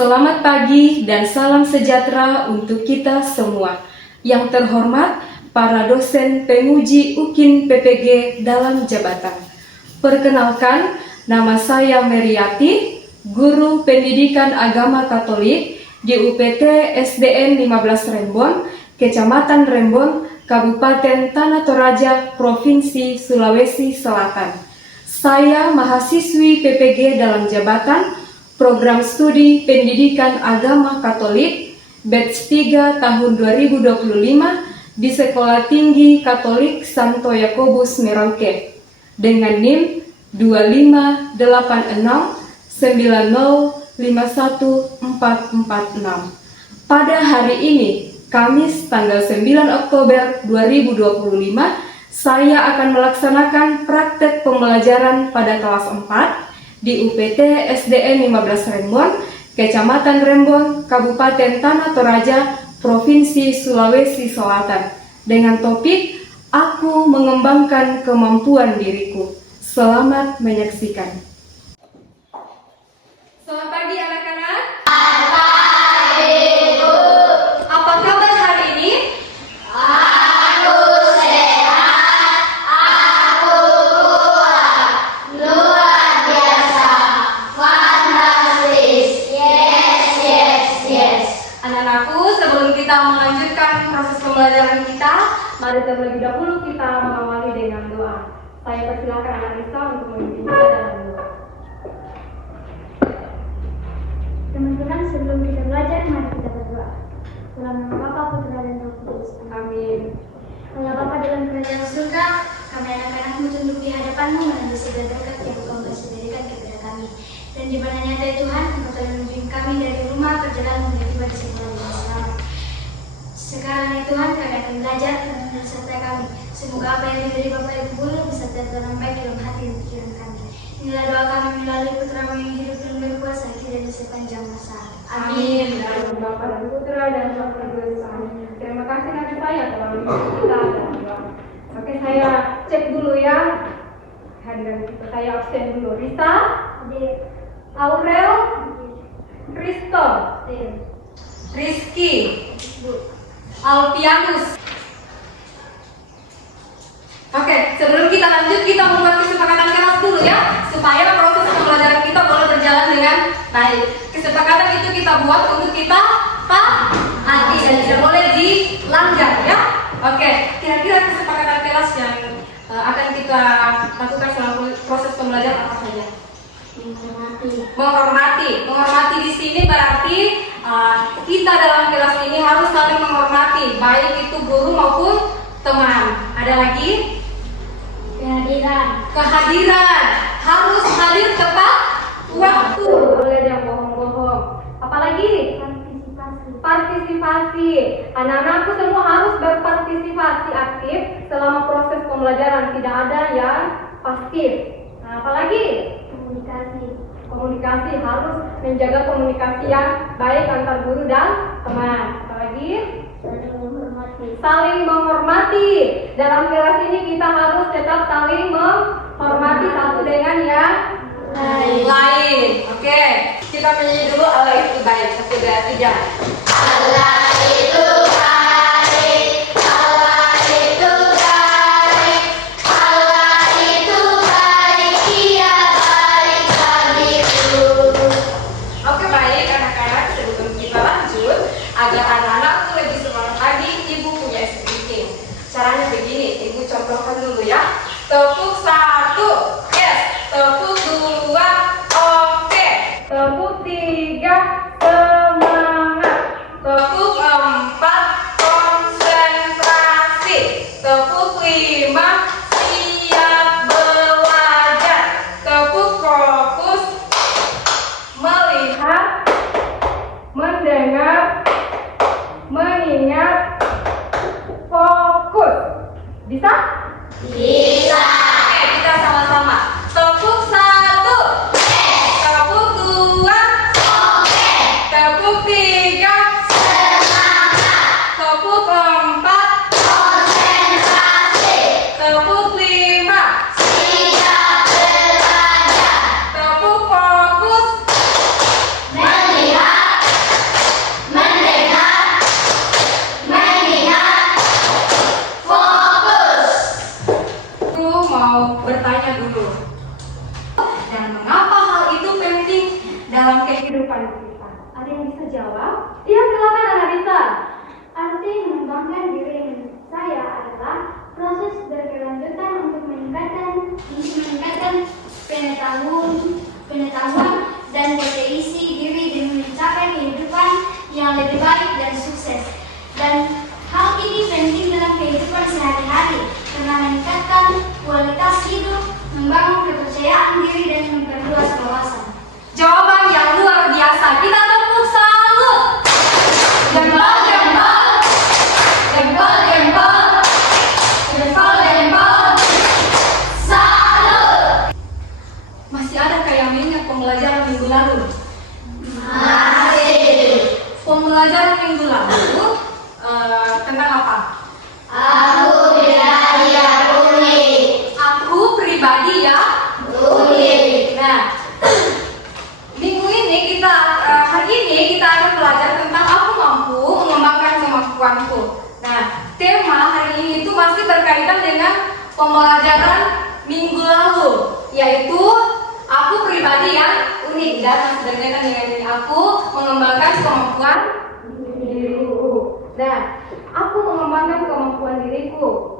Selamat pagi dan salam sejahtera untuk kita semua. Yang terhormat, para dosen penguji UKIN PPG dalam jabatan. Perkenalkan, nama saya Meriati, Guru Pendidikan Agama Katolik di UPT SDN 15 Rembon, Kecamatan Rembon, Kabupaten Tanah Toraja, Provinsi Sulawesi Selatan. Saya mahasiswi PPG dalam jabatan Program Studi Pendidikan Agama Katolik Batch 3 tahun 2025 di Sekolah Tinggi Katolik Santo Yakobus Merauke dengan NIM 25890514446. Pada hari ini, Kamis tanggal 9 Oktober 2025, saya akan melaksanakan praktek pembelajaran pada kelas 4 di UPT SDN 15 Rembon, Kecamatan Rembon, Kabupaten Tanah Toraja, Provinsi Sulawesi Selatan, dengan topik Aku Mengembangkan Kemampuan Diriku. Selamat menyaksikan. Selamat pagi anak-anak. Selamat pagi, Bu. Apa kabar hari ini? Aku sehat, aku kuat, luar biasa, fantastis, yes. Anak-anakku, sebelum kita melanjutkan proses pembelajaran kita, mari terlebih dahulu kita mengawali dengan doa. Saya persilakan Anak Risa untuk memimpin kita dalam doa. Teman-teman, sebelum kita belajar, mari kita berdoa. Dalam nama Bapa, Putra, dan Roh Kudus. Amin. Allah Bapa dalam kerajaan surga, kami anak-anakmu tunduk di hadapanmu menanti segala berkat yang Engkau kasih berikan kepada kami. Dan di mana nyata Tuhan, Engkau telah membimbing kami dari rumah perjalanan menuju tiba di sekolah dengan selamat. Sekarang ya Tuhan, kami akan belajar dan serta kami. Semoga apa yang diberi Bapak Ibu Guru bisa tertanam baik dalam hati dan pikiran kami. Inilah doa kami melalui Putramu yang hidup dan berkuasa kini dan sepanjang masa. Amin. Dalam Bapa dan Putra dan Roh Kudus. Amin. Terima kasih Nabi saya telah memimpin kita dalam doa. Oke, saya cek dulu ya. Hadirin kita, saya absen dulu. Risa, Aurel, Kristo, Rizky, Alpianus. Oke, sebelum kita lanjut, kita membuat kesepakatan kelas dulu ya, supaya proses pembelajaran kita boleh berjalan dengan baik. Kesepakatan itu kita buat untuk kita taati dan tidak boleh dilanggar ya. Oke, kira-kira kesepakatan kelas yang akan kita lakukan selama proses pembelajaran apa saja? Menghormati di sini berarti kita dalam kelas ini harus saling menghormati, baik itu guru maupun teman. Ada lagi? Kehadiran harus hadir tepat waktu. Boleh yang bohong-bohong. Apalagi? Partisipasi. Anak-anakku semua harus berpartisipasi aktif selama proses pembelajaran. Tidak ada yang pasif. Nah, apalagi? Komunikasi harus menjaga komunikasi yang baik antar guru dan teman. Apalagi? Saling menghormati. Dalam kelas ini kita harus tetap saling menghormati satu dengan yang lain. Oke, kita menyanyi dulu Allah itu baik. 1, 2, 3. Allah itu baik, Allah itu baik, Allah itu baik, Dia baik bagiku. Oke, baik anak-anak, sebelum kita lanjut, agar anak-anak lebih semangat lagi, Ibu punya speaking. Caranya begini, Ibu contohkan dulu ya. Tepuk 1, yes. Tepuk 2, oke. Tepuk 3, semangat. Tepuk 4, konsentrasi. Tepuk 5, siap belajar. Tepuk fokus, melihat, mendengar, mengingat, fokus. Bisa? Bisa. kamu tentang apa? Aku pribadi yang unik. Aku pribadi yang Unik. Nah, minggu ini hari ini kita akan belajar tentang aku mampu mengembangkan kemampuanku. Nah, tema hari ini itu masih berkaitan dengan pembelajaran minggu lalu, yaitu aku pribadi yang unik dan masih berkaitan dengan ini. Aku mengembangkan kemampuan diriku. Nah, aku mengembangkan kemampuan diriku.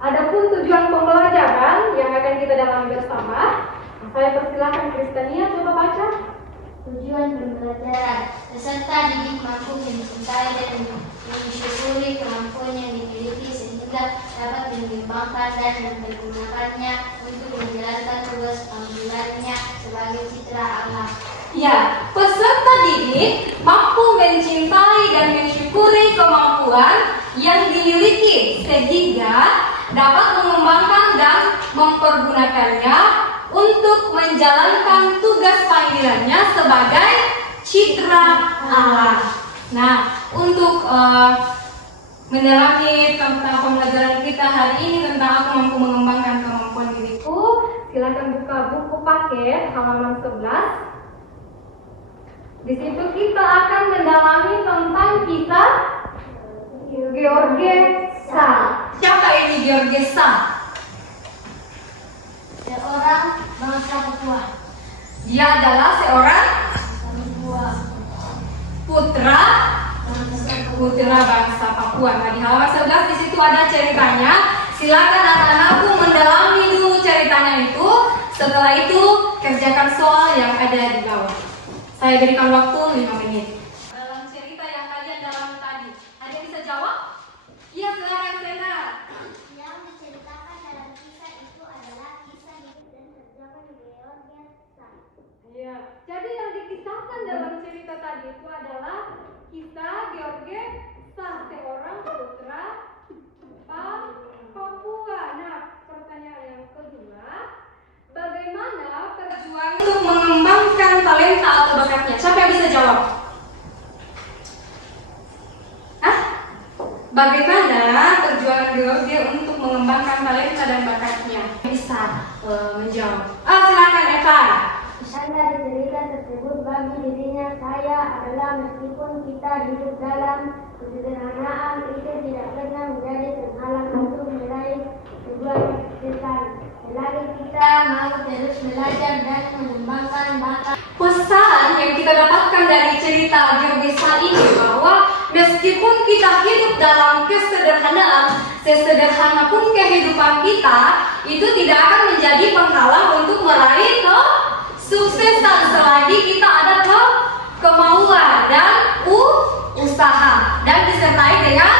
Adapun tujuan pembelajaran yang akan kita dalami bersama, saya persilakan Kristania coba baca. Tujuan pembelajaran, peserta didik mampu mencintai dan mensyukuri kemampuan yang dimiliki sehingga dapat mengembangkan dan mempergunakannya untuk menjalankan tugas panggilannya sebagai citra Allah. Ya, peserta didik mampu mencintai dan mensyukuri kemampuan yang dimiliki sehingga dapat mengembangkan dan mempergunakannya untuk menjalankan tugas panggilannya sebagai citra Allah. Nah, untuk mendalami tentang pembelajaran kita hari ini tentang aku mampu mengembangkan kemampuan diriku, silakan buka buku paket halaman 11. Di situ kita akan mendalami tentang kisah Georgesa. Siapa ini Georgesa? Seorang bangsa Papua. Dia adalah seorang putra bangsa Papua. Nah, di halaman 11 di situ ada ceritanya. Silakan anak-anakku mendalami dulu ceritanya itu. Setelah itu kerjakan soal yang ada di bawah. Saya berikan waktu 5 menit. Dalam cerita yang kalian dalami tadi, ada yang bisa jawab? Iya, silakan Sena. Yang diceritakan dalam kisah itu adalah kisah hidup dan perjuangan Georgesa. Iya. Jadi yang dikisahkan dalam cerita tadi itu adalah kisah Georgesa, seorang putra Papua. Nah, pertanyaan yang kedua, bagaimana perjuangan untuk mengembangkan talenta atau bakatnya? Siapa yang bisa jawab? Hah? Bagaimana perjuangan George untuk mengembangkan talenta dan bakatnya? Bisa menjawab. Silakan Eva. Pesan dari cerita tersebut bagi dirinya saya adalah meskipun kita hidup dalam kesederhanaan itu tidak pernah menjadi penghalang untuk meraih sebuah kesuksesan. Selagi kita mau terus belajar dan mengembangkan bakat. Pesan yang kita dapatkan dari cerita Georgesa ini bahwa meskipun kita hidup dalam kesederhanaan, sesederhana pun kehidupan kita itu tidak akan menjadi penghalang untuk meraih kesuksesan selagi kita ada kemauan dan usaha dan disertai dengan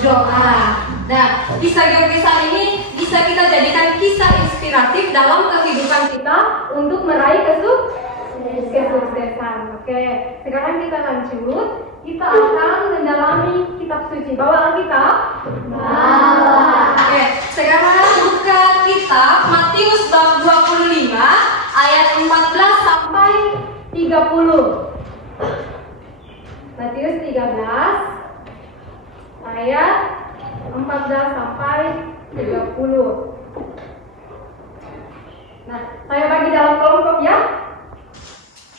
doa. Nah, kisah Georgesa ini bisa kita jadikan kisah inspiratif dalam kehidupan kita untuk meraih kesuksesan. Oke, sekarang kita lanjut. Kita akan mendalami kitab suci. Bawa Alkitab? Bawa. Oke, sekarang buka kitab Matius bab 25 ayat 14 sampai 30. Matius 13 ayat 14 sampai 30. Nah, saya bagi dalam kelompok ya.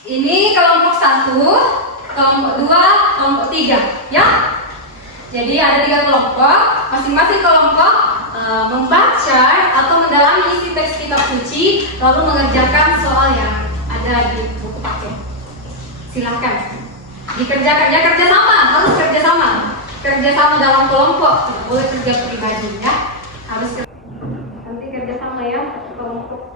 Ini kelompok 1, kelompok 2, kelompok 3 ya. Jadi ada 3 kelompok, masing-masing kelompok membaca atau mendalami isi teks kitab suci lalu mengerjakan soal yang ada di buku paket. Silahkan dikerjakan ya, harus kerjasama dalam kelompok, tidak boleh kerja pribadi ya, harus nanti kerjasama ya kelompok.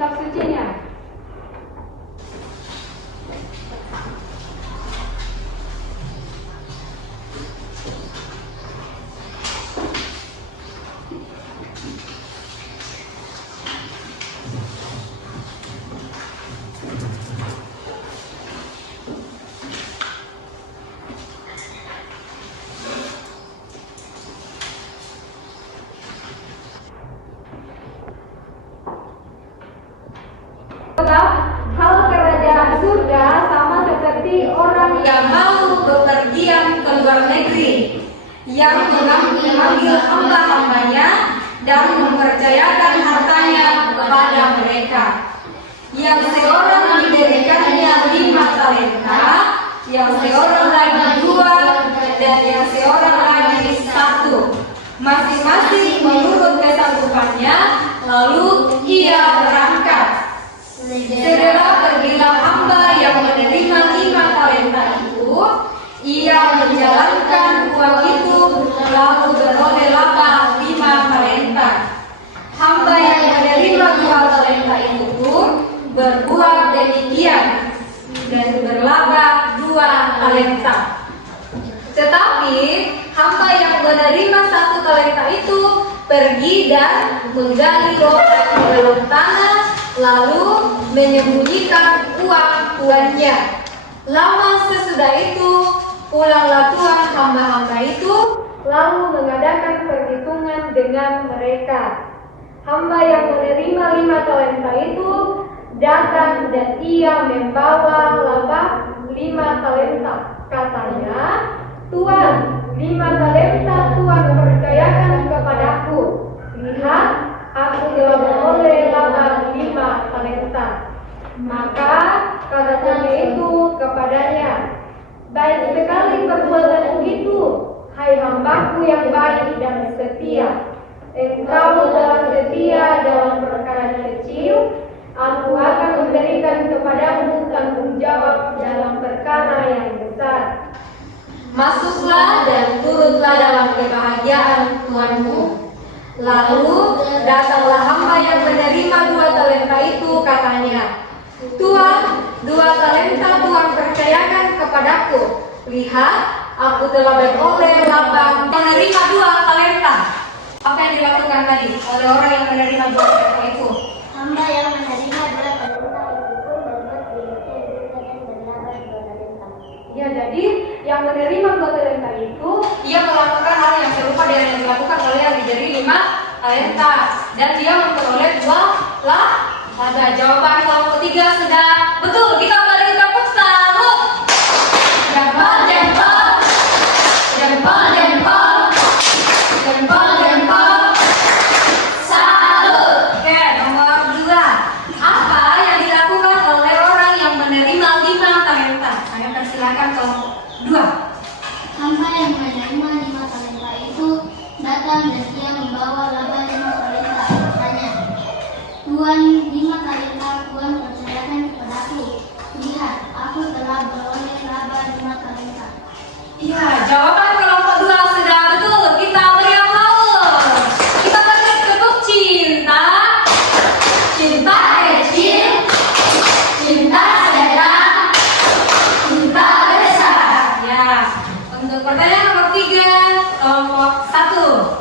kitab sucinya. Sebab hal kerajaan surga sama seperti orang yang mau bepergian ke luar negeri, yang memanggil hamba-hambanya dan mempercayakan hartanya kepada mereka. Yang seorang diberikannya 5 talenta, yang seorang lagi 2, dan yang seorang lagi 1, masing-masing menurut kesanggupannya. Lalu ia berangkat. Segera pergilah hamba yang menerima 5 talenta itu. Ia menjalankan uang itu, lalu beroleh laba 5 talenta. Hamba yang menerima 2 talenta itu pun berbuat demikian dan berlaba 2 talenta. Tetapi hamba yang menerima 1 talenta itu pergi dan menggali lubang di dalam tanah, lalu menyembunyikan uang tuannya. Lama sesudah itu, pulanglah tuan hamba-hamba itu, lalu mengadakan perhitungan dengan mereka. Hamba yang menerima 5 talenta itu datang dan ia membawa laba 5 talenta. Katanya, "Tuan, 5 talenta Tuan percayakan kepadaku. Lihat, aku telah beroleh laba 5 talenta." Maka kata tuannya itu kepadanya, "Baik sekali perbuatanmu itu, hai hambaku yang baik dan setia. Engkau telah setia dalam perkara kecil, aku akan memberikan kepadamu tanggung jawab dalam perkara yang besar. Masuklah dan turutlah dalam kebahagiaan Tuanmu." Lalu datanglah hamba yang menerima 2 talenta itu, katanya, "Tuan, 2 talenta Tuan percayakan kepadaku. Lihat, aku telah beroleh laba." Menerima 2 talenta. Apa yang dilakukan tadi oleh orang yang menerima 2 talenta itu? Hamba yang menerima 2 talenta itu pun berbuat demikian juga dan berlaba 2 talenta. Ya, jadi yang menerima 2 talenta itu, ia melakukan hal yang serupa dengan yang dilakukan oleh yang diberi 5 talenta, dan dia memperoleh 2 laba. Jawaban kelompok 3 sudah betul. Kita balik tepuk tangan. Jempol, jempol, jempol, jempol, jempol, jempol. Salut. Oke, nomor 2. Apa yang dilakukan oleh orang yang menerima 5 talenta? Saya persilakan kelompok 2. Hamba yang menerima 5 talenta itu datang dan ia membawa laba 5 talenta. Katanya, "Tuan, 5 talenta Tuan percayakan kepadaku. Lihat, aku telah beroleh laba 5 talenta." Iya, jawaban kelompok 2 sudah betul. Kita beri aplaus. Kita beri tepuk cinta. Cinta kecil, cinta sedang, cinta besar. Ya, untuk pertanyaan nomor 3, kelompok 1.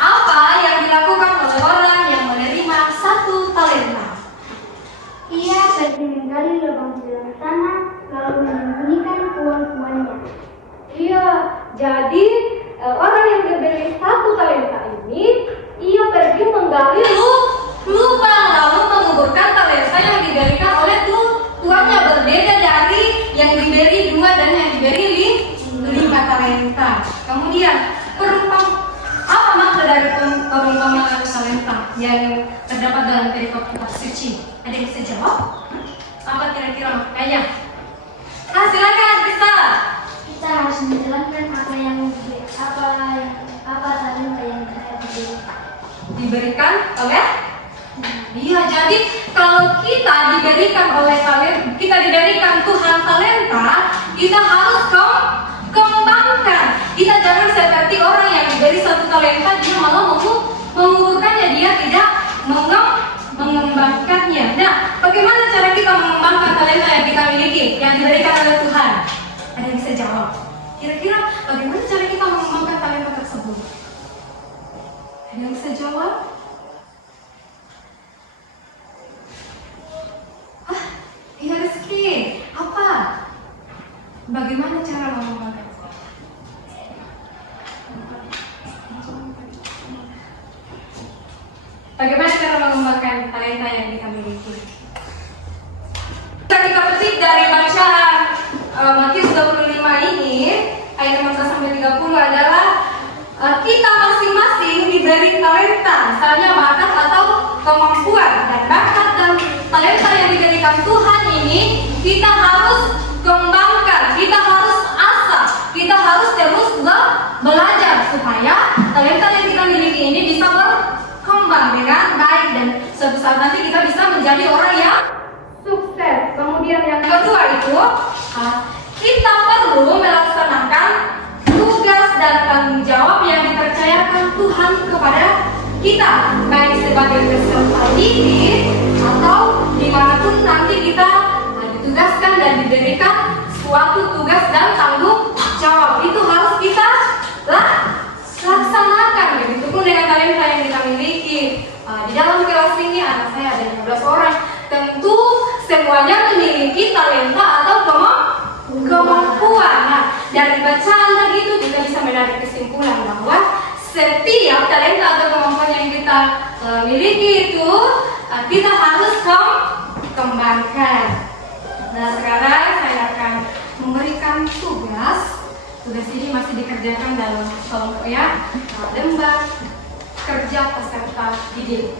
Apa yang dilakukan oleh orang yang menerima 1 talenta? Ia pergi menggali lubang di dalam tanah, lalu menyembunyikan uang tuannya. Iya, jadi orang yang diberi 1 talenta ini, ia pergi menggali lubang lalu menguburkan talenta yang diberikan oleh tuannya. Berbeda dari yang diberi 2 dan yang diberi 5 talenta. Kemudian apa makna dari perumpamaan talenta yang terdapat dalam perikop kitab suci? Ada yang bisa jawab? Apa kira-kira maknanya? Silakan bisa. Kita harus menjalankan apa talenta yang saya Diberikan oleh? Iya, jadi kalau kita diberikan Tuhan talenta, kita harus kembangkan. Kita jangan seperti orang yang diberi 1 talenta, dia malah menguburkannya, dia tidak mengembangkan. mengembangkannya. Nah, bagaimana cara kita mengembangkan talenta yang kita miliki, yang diberikan oleh Tuhan? Ada yang bisa jawab? Kira-kira bagaimana cara kita mengembangkan talenta tersebut? Ada yang bisa jawab? Iya Rizky, apa? Bagaimana cara mengembangkan? Bagaimana cara mengembangkan talenta yang kita miliki? Kita petik dari bacaan Matius 25 ini, ayat 15 sampai 30 adalah kita masing-masing diberi talenta, misalnya bakat atau kemampuan, dan bakat dan talenta yang diberikan Tuhan ini kita harus kembangkan, kita harus asah, kita harus terus belajar supaya talenta yang kita miliki ini bisa berkembang dengan baik dan suatu saat nanti kita bisa menjadi orang yang sukses. Kemudian yang kedua itu kita perlu melaksanakan tugas dan tanggung jawab yang dipercayakan Tuhan kepada kita, baik sebagai peserta didik atau dimanapun nanti kita ditugaskan dan diberikan suatu tugas dan tanggung jawab. Itu harus kita laksanakan. Begitu pun dengan talenta yang kita miliki. Di dalam kelas ini anak saya ada 15 orang. Tentu semuanya memiliki talenta atau kemampuan. Nah, dari bacaan tadi itu kita bisa menarik kesimpulan bahwa setiap talenta atau kemampuan yang kita miliki itu kita harus kembangkan. Nah, sekarang saya akan memberikan tugas. Tugas ini masih dikerjakan dalam kelompok ya. Lembah kerja peserta didik.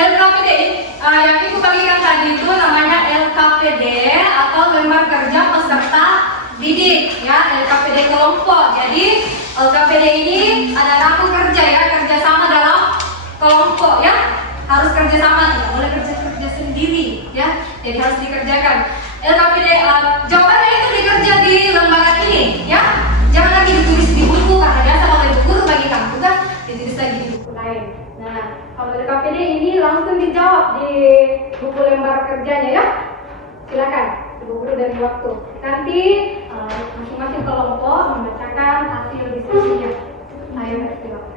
LKPD yang ibu bagikan tadi itu namanya LKPD atau lembar kerja peserta didik ya, LKPD kelompok. Jadi LKPD ini adalah aku kerja ya, kerjasama dalam kelompok ya, harus kerjasama, tidak boleh kerja sendiri ya, jadi harus dikerjakan. LKPD jawabannya itu dikerja di lembaran ini ya, jangan lagi ditulis di buku karena biasa kalau ibu guru bagikan tugas ditulis lagi di buku lain. Nah, kalau LKPD ini langsung dijawab di buku lembar kerjanya ya. Silakan, ibu guru dari waktu. Nanti masing-masing kelompok membacakan hasil diskusinya. Saya persilakan.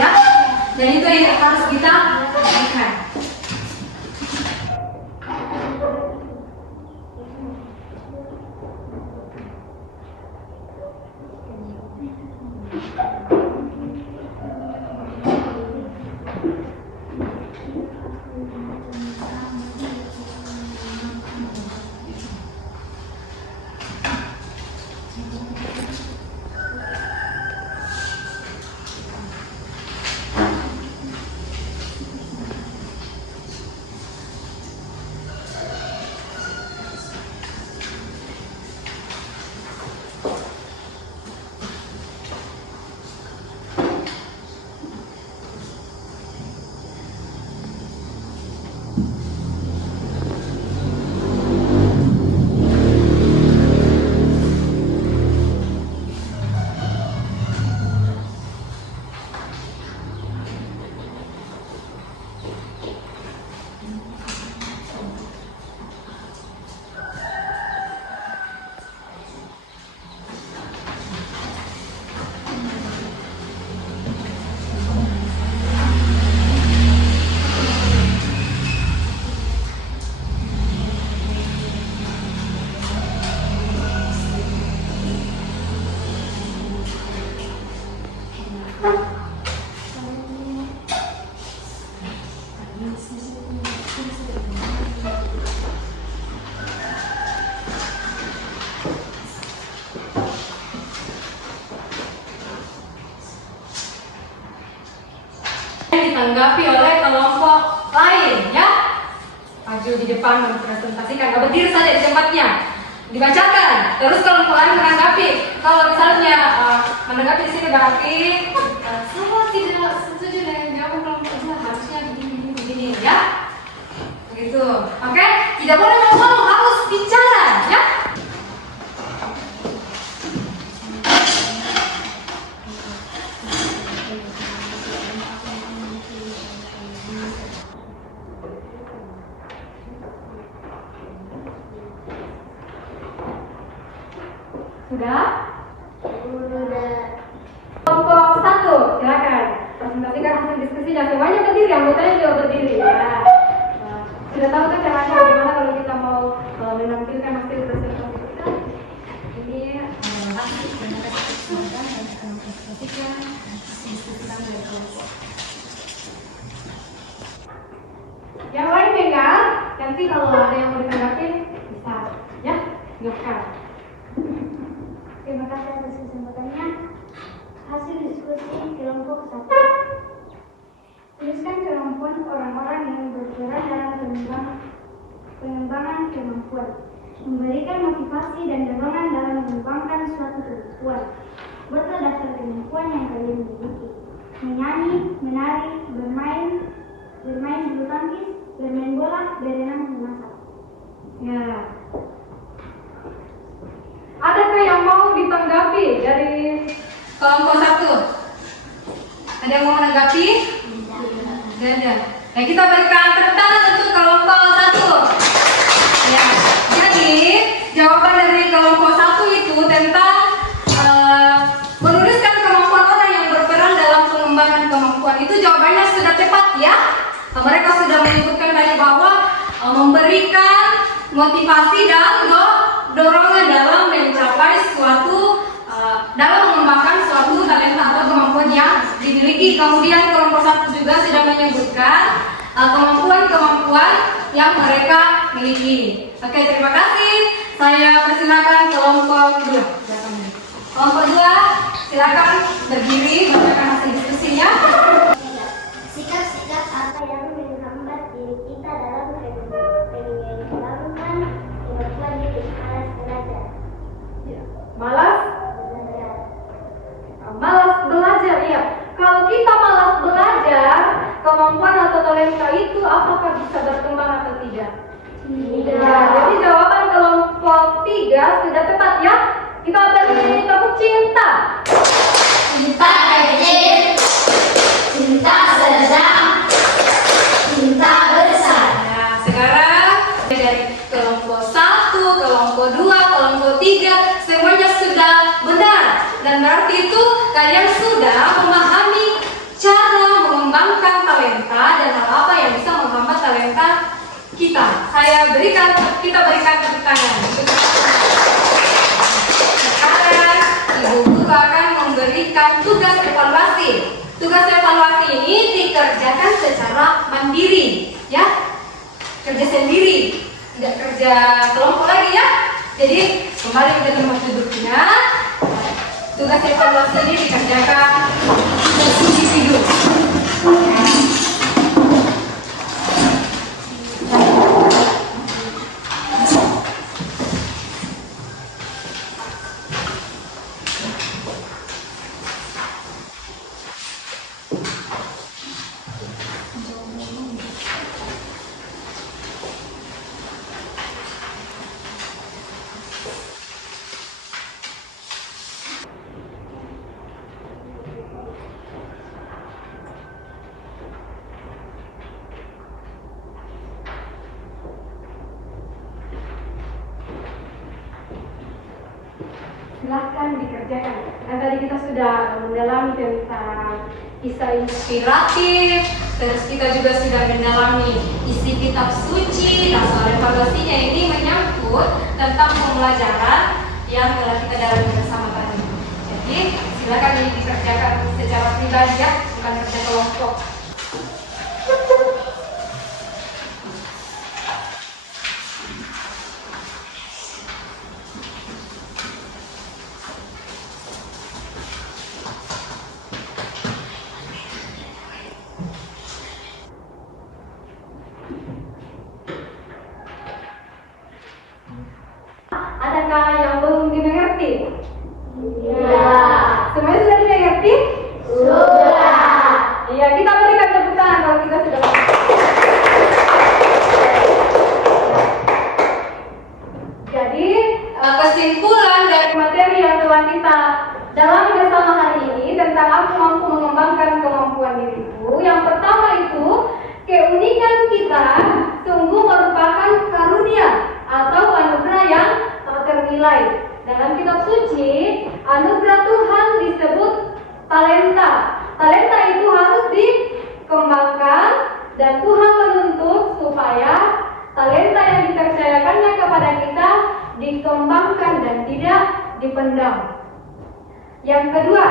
Ya, dan itu yang harus kita lakukan. ditanggapi oleh kelompok lain, ya. Maju di depan mempresentasikan, berdiri saja di tempatnya, dibacakan. Terus kelompok lain menanggapi. Kalau misalnya menanggapi di sini berarti saya tidak setuju dengan jawaban kelompok dua, harusnya begini, ya. Begitu, oke? Tidak boleh ngomong, harus bicara, ya. Sudah? Sudah. Kelompok satu, silakan presentasikan hasil diskusinya. Semuanya berdiri, anggotanya juga berdiri, ya. Sudah tahu kan caranya bagaimana kalau kita mau menampilkan hasil presentasi kita? Ini hasil presentasi kita dan akan presentasikan hasil diskusi dari kelompok. Yang lain dengar, nanti kalau ada yang mau ditanggapi bisa, ya, silakan. Terima kasih atas kesempatannya. Hasil diskusi kelompok 1. Tuliskan kemampuan orang-orang yang berperan dalam pengembangan kemampuan, memberikan motivasi dan dorongan dalam mengembangkan suatu kemampuan. Buatlah daftar kemampuan yang kalian miliki: menyanyi, menari, bermain bulu tangkis, bermain bola, berenang, memasak. Ya. Adakah yang mau ditanggapi dari kelompok satu? Ada yang mau menanggapi? Tidak ada. Nah, kita berikan tepuk tangan untuk kelompok satu. Ya. Jadi jawaban dari kelompok satu itu tentang menuliskan kemampuan orang yang berperan dalam pengembangan kemampuan. Itu jawabannya sudah tepat, ya. Mereka sudah menyebutkan tadi bahwa memberikan motivasi dan dorongan dalam mencapai suatu, dalam mengembangkan suatu talenta atau kemampuan yang dimiliki. Kemudian kelompok satu juga sudah menyebutkan kemampuan-kemampuan yang mereka miliki. Oke, terima kasih. Saya persilakan kelompok 2. Kelompok 2, silakan berdiri bacakan hasil diskusinya. Sikap-sikap apa yang menghambat diri kita dalam mengembangkan kemampuan hidup? Malas belajar. Malas belajar, ya. Kalau kita malas belajar, kemampuan atau talenta itu apakah bisa berkembang atau tidak? Tidak. Jadi jawaban kelompok 3 sudah tepat, ya. Kita beri tepuk cinta. Cinta kecil, cinta sedang, cinta besar. Nah, sekarang dari kelompok 1, kelompok 2, kelompok 3 semuanya sudah benar. Dan berarti itu kalian sudah memahami cara mengembangkan talenta dan hal apa yang bisa menghambat talenta kita. Kita berikan tepuk tangan. Sekarang Ibu Guru akan memberikan tugas evaluasi. Tugas evaluasi ini dikerjakan secara mandiri, ya. Kerja sendiri, tidak kerja kelompok lagi, ya. Jadi kembali ke tempat duduknya. Tugas evaluasi ini dikerjakan individu. Silahkan dikerjakan. Dan tadi kita sudah mendalami tentang kisah inspiratif, terus kita juga sudah mendalami isi kitab suci. Nah, soal evaluasinya ini menyangkut tentang pembelajaran yang telah kita dalami bersama tadi. Jadi silakan ini dikerjakan secara pribadi, ya, bukan kerja kelompok. nilai. Dalam kitab suci, anugerah Tuhan disebut talenta. Talenta itu harus dikembangkan dan Tuhan menuntut supaya talenta yang dipercayakannya kepada kita dikembangkan dan tidak dipendam. Yang kedua,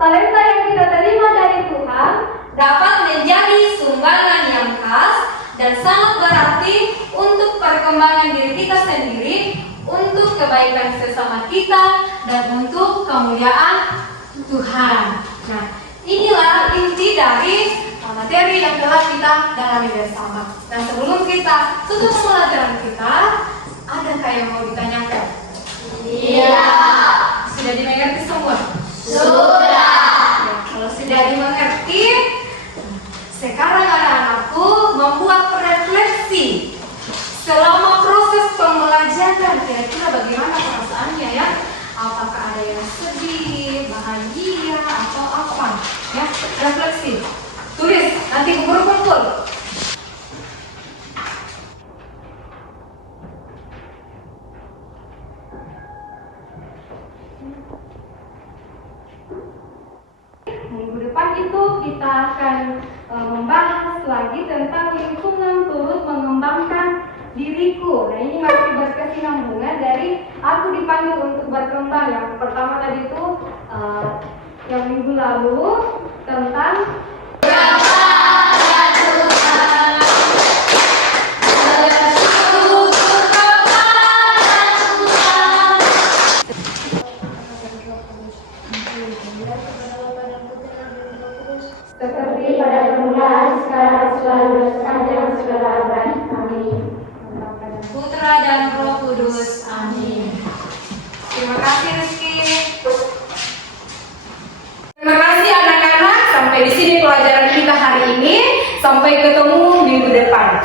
talenta yang kita terima dari Tuhan dapat menjadi sumbangan yang khas dan sangat berarti untuk perkembangan diri kita sendiri, untuk kebaikan sesama kita, dan untuk kemuliaan Tuhan. Nah, inilah inti dari materi yang telah kita dalami bersama. Nah, sebelum kita tutup pembelajaran kita, adakah yang mau ditanyakan? Iya. Sudah dimengerti semua? Sudah. Ya, kalau sudah dimengerti, sekarang anak-anakku membuat refleksi selama proses pembelajaran. Kira-kira bagaimana perasaannya ya? Apakah ada yang sedih, bahagia, atau apa? Ya, refleksi. Tulis, nanti kumpul-kumpul. Minggu depan itu kita akan membahas lagi tentang lingkungan turut mengembangkan diriku. Nah, ini masih berkesinambungan dari aku dipanggil untuk berkembang. Yang pertama tadi itu yang minggu lalu tentang seperti pada permulaan, sekarang, selalu, dan sepanjang segala abad. Amin. Putra dan Roh Kudus. Amin. Terima kasih Rizky. Terima kasih anak-anak. Sampai di sini pelajaran kita hari ini. Sampai ketemu minggu depan.